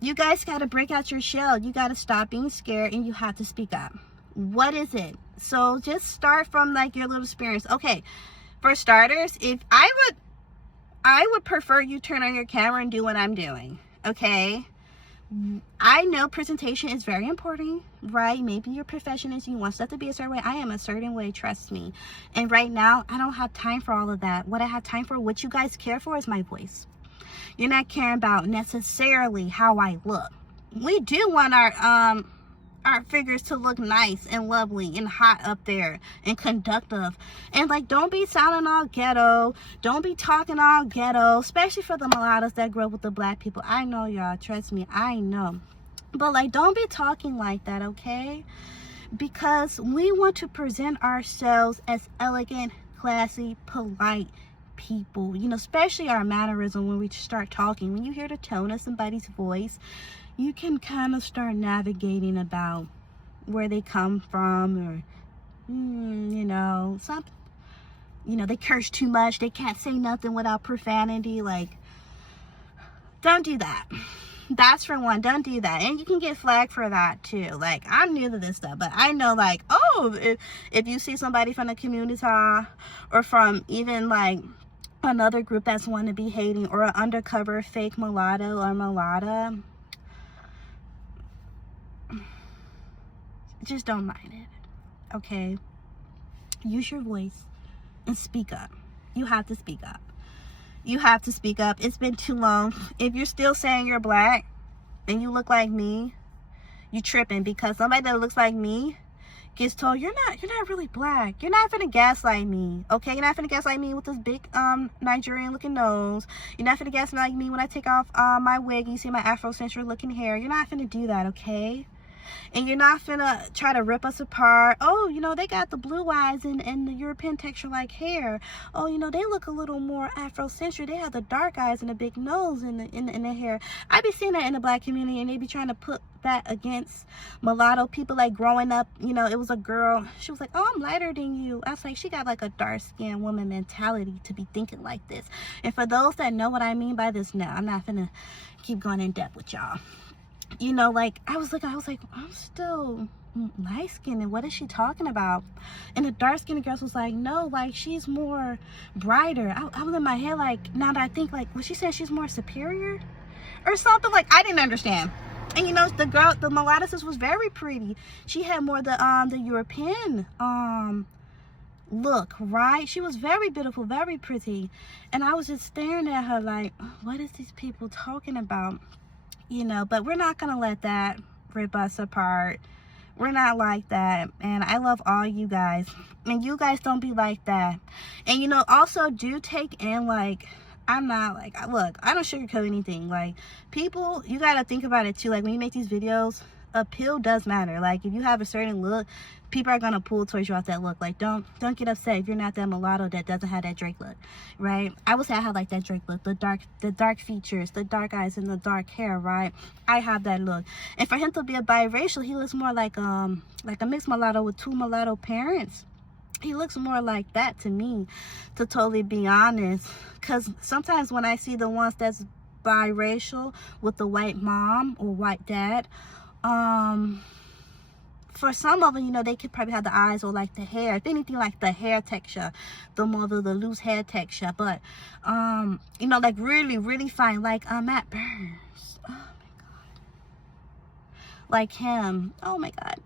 You guys got to break out your shell. You got to stop being scared, and you have to speak up. What is it? So just start from like your little experience. Okay, for starters, if I would prefer you turn on your camera and do what I'm doing. Okay, I know presentation is very important, right? Maybe your profession is, you want stuff to be a certain way. I am a certain way, trust me. And right now, I don't have time for all of that. What I have time for, what you guys care for, is my voice. You're not caring about necessarily how I look. We do want our figures to look nice and lovely and hot up there and conductive. And like, don't be sounding all ghetto. Don't be talking all ghetto, especially for the mulattoes that grew up with the black people. I know, y'all, trust me, I know. But like, don't be talking like that, okay? Because we want to present ourselves as elegant, classy, polite people, you know, especially our mannerism. When we start talking, when you hear the tone of somebody's voice, you can kind of start navigating about where they come from, or you know, something, you know, they curse too much, they can't say nothing without profanity. Like, don't do that. That's for one. Don't do that. And you can get flagged for that too. Like, I'm new to this stuff, but I know, like, oh, if you see somebody from the community or from even like another group that's want to be hating, or an undercover fake mulatto or mulatta, just don't mind it, okay? Use your voice and speak up. You have to speak up. You have to speak up. It's been too long. If you're still saying you're black and you look like me, you tripping, because somebody that looks like me gets told you're not really black. You're not finna gaslight me, okay? You're not finna gaslight me with this big Nigerian looking nose. You're not finna gaslight me when I take off my wig and you see my Afrocentric looking hair. You're not finna do that, okay? And you're not finna try to rip us apart. Oh, you know, they got the blue eyes and the European texture like hair. Oh, you know, they look a little more Afrocentric. They have the dark eyes and the big nose in the hair. I be seeing that in the black community, and they be trying to put that against mulatto people. Like, growing up, you know, it was a girl, she was like, oh, I'm lighter than you. I was like, she got like a dark-skinned woman mentality to be thinking like this. And for those that know what I mean by this, now I'm not finna keep going in depth with y'all. You know, like, I was like, I'm still light-skinned, and what is she talking about? And the dark-skinned girls was like, no, like, she's more brighter. I was in my head, like, now that I think, like, was she saying she's more superior or something? Like, I didn't understand. And you know, the girl, the mulatto was very pretty. She had more the European look, right? She was very beautiful, very pretty. And I was just staring at her like, what is these people talking about? You know, but we're not gonna let that rip us apart. We're not like that. And I love all you guys, and you guys don't be like that. And you know, also do take in, like, I'm not like, look, I don't sugarcoat anything. Like, people, you gotta think about it too. Like, when you make these videos, appeal does matter. Like, if you have a certain look, people are gonna pull towards you off that look. Like, don't get upset if you're not that mulatto that doesn't have that Drake look, right? I would say I have like that Drake look, the dark features, the dark eyes, and the dark hair, right? I have that look. And for him to be a biracial, he looks more like a mixed mulatto with two mulatto parents. He looks more like that to me, to totally be honest. Because sometimes when I see the ones that's biracial with the white mom or white dad, for some of them, you know, they could probably have the eyes or like the hair, if anything, like the hair texture, the more the loose hair texture. But you know, like really fine, like Matt Burns, oh my god, like him, oh my god.